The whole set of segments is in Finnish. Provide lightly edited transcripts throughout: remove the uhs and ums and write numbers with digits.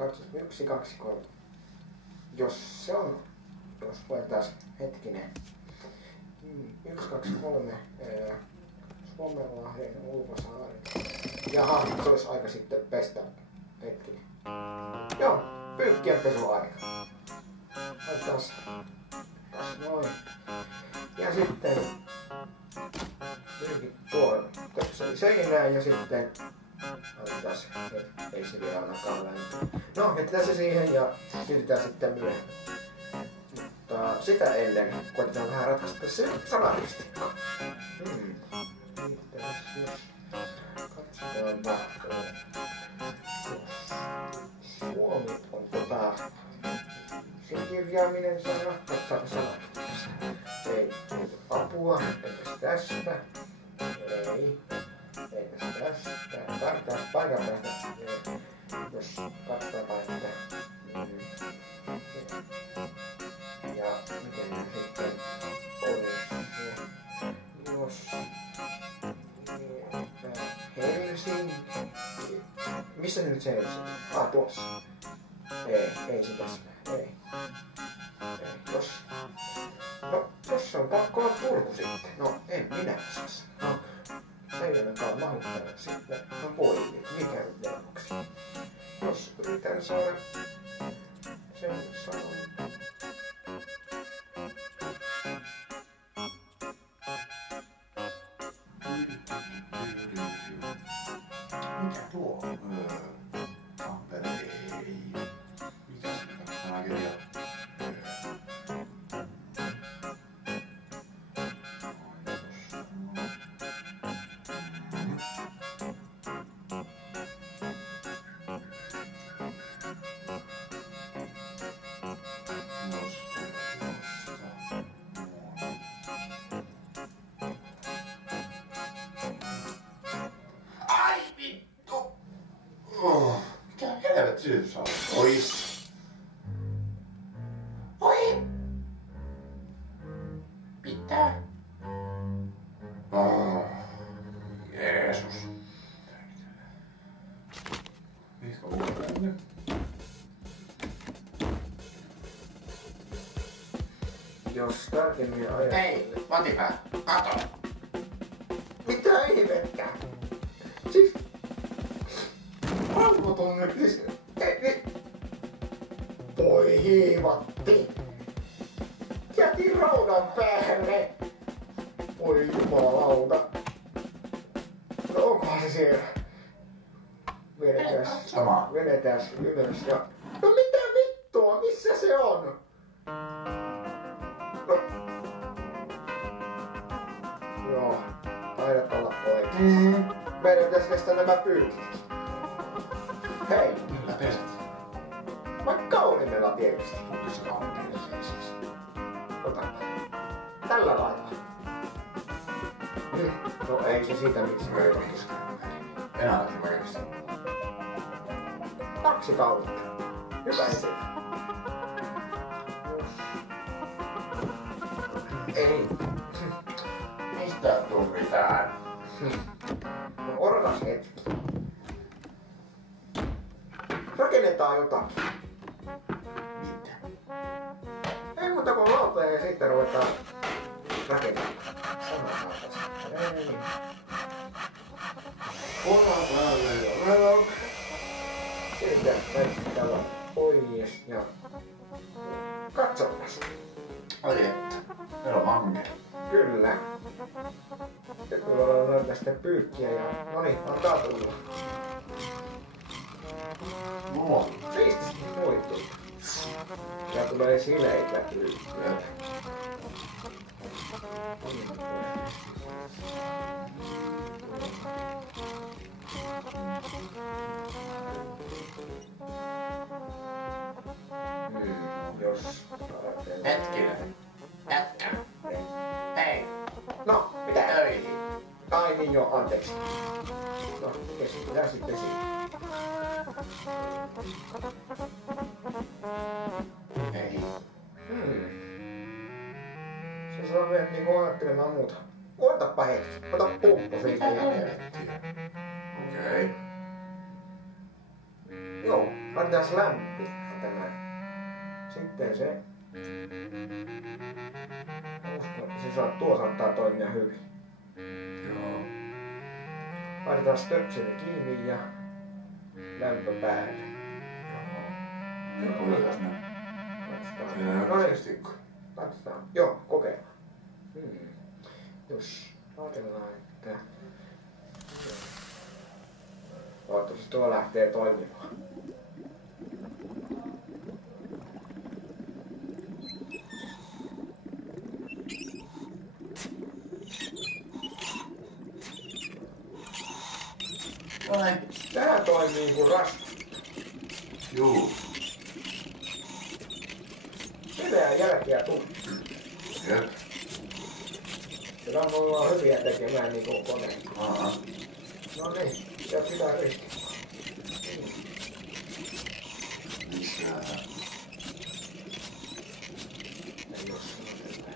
Katso, 1, 2, 3. Jos se on, jos luetaan hetkinen. 1, 2, 3. Suomenlahden ulkosaari. Jaha, se olisi aika sitten pestä. Hetkinen. Joo, pyykkien pesuaika. Laitetaan noin. Ja sitten pyykit tuon töpseli seinään ja sitten laitetaan se, ei se vielä ainakaan lämpöä. No, jätetään se siihen ja sytytään sitten myöhemmin. Mutta sitä ennen koitetaan vähän ratkaista se sanaristikko. Katsotaanpa. Suomi on sen kirjaaminen sana. Katsotaan sana. Ei. Apua. Entäs tästä? Ei. Entäs tästä? Tarvitaan paikan päästä. Jos katsotaanpa, että... Ja miten ne sitten olisi? Jos... Helsinki... Missä se nyt se Helsinki? Tuossa. Ei se tässä. Ei. Jos... No, tossa on pakko olla Turku sitten. No, en minä osas. No, se ei ainakaan mahdollista sitten. No voi, mikä nyt neuvoksi. Jos yritän saada sen sanon. Mikä tuo? Tampere ei. Mikä se sanakirja? Ai vittu! Mikä helvetti se on? Ois! Oi! Pitää! Jeesus! Mihinkä uudelleen nyt? Jos tarkemmin ajat... Hei! Matipää! Kato! Mitä ihmettä? Siis... Arvoton nyt... Siis... Voi hiivatti! Jätin raudan päälle! Voi jumalauta! No onkohan se siellä? Vedetääs ylös ja... No mitä vittua? Missä se on? No... Joo, taidat olla oikein. Meidän pitäis pestä nämä pyykit. Hei! Millä peset? Vaikka kauniimella tietysti. Kuinka se kauniimella siis? Otapa. Tällä lailla. No ei se siitä miksi ei ole. En ainakin oikeesti. 2 kautta. Hyvä esitys. Ei. Mistä tuu mitään? No odotas hetki. Rakennetaan jotakin. Mitä? Ei muuta kuin lauta ja sitten ruvetaan rakentamaan. Sanotaan tässä. Ei. Pora päälle ja relok. Sitten tällä pois ja... Katsotaan. Ai että. Meillä on mange. Kyllä. Nyt me voidaan löytää sitten pyykkiä ja... Noniin, antaa tulla. Siististi hoituu. Ja tulee sileitä pyykkiä. Jos... Hetkinen. Jätkä. Hei. No, mitä? Töihin. Ai niin joo, anteeksi. No, keskitytään sitten siihen. Ei. Se saa mennä niinku ajattelemaan muuta. Odotapa hetki. Ota pumppu siitä ja... Okei. Joo, laita pitäisi lämpittää tämä. Sitten se... Uskon, että tuo saattaa toimia hyvin. Joo. Laitetaan stöpseli kiinni ja lämpö päälle. Joo. Kokeillaan nyt. Siinä ei ole ristikko. Katsotaan. Joo, kokeillaan. Jos ajatellaan, että... Toivottavasti tuo lähtee toimimaan. Noin. Tää toimii kuin rasta. Juu. Enää jälkeä tuli. Jep. Kyllä mulla on hyviä tekemään niinku koneen. Aha. No niin, ja pitää ristikkoa. Lisää. Ei oo semmoisella.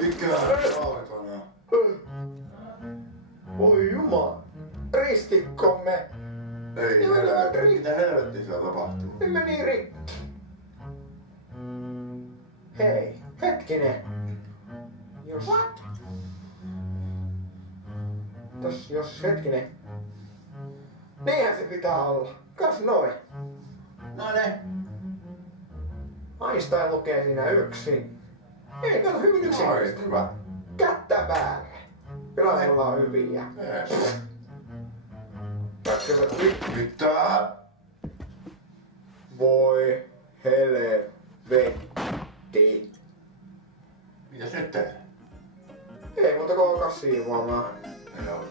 Mikä saatana? Voi jumala. Ristikkomme. Ei helvetti, mitä helvettiä siellä tapahtuu? Ne meni rikki. Hei, hetkinen. Jos... What? Jos hetkinen. Niinhän se pitää olla. Kas noin. No ne. Einstein lukee siinä yksin. Ei, kato hyvin yksinkertaisesti. Hyvä. Kättä päälle. Kyllä me ollaan hyviä. Jees. Katsotaan nyt. Mitä? Voi helvetti. Mitäs nyt tehdään? Ei muuta kuin alkaa siivoamaan. Joo.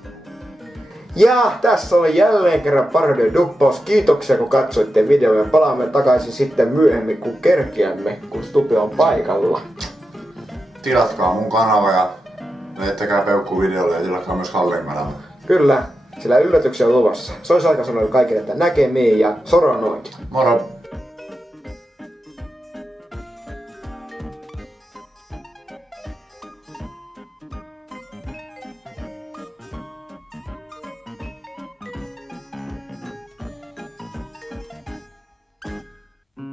Ja tässä oli jälleen kerran Parodian Duppaus. Kiitoksia kun katsoitte videon ja palaamme takaisin sitten myöhemmin kun kerkiämme, kun Stupi on paikalla. Tilatkaa mun kanava ja lähettäkää peukku videolle ja tilatkaa myös Hallen kanava. Kyllä, sillä yllätyksiä on luvassa. Se olisi aika sanoa kaikille, että näkemiin ja soro noin. Moro!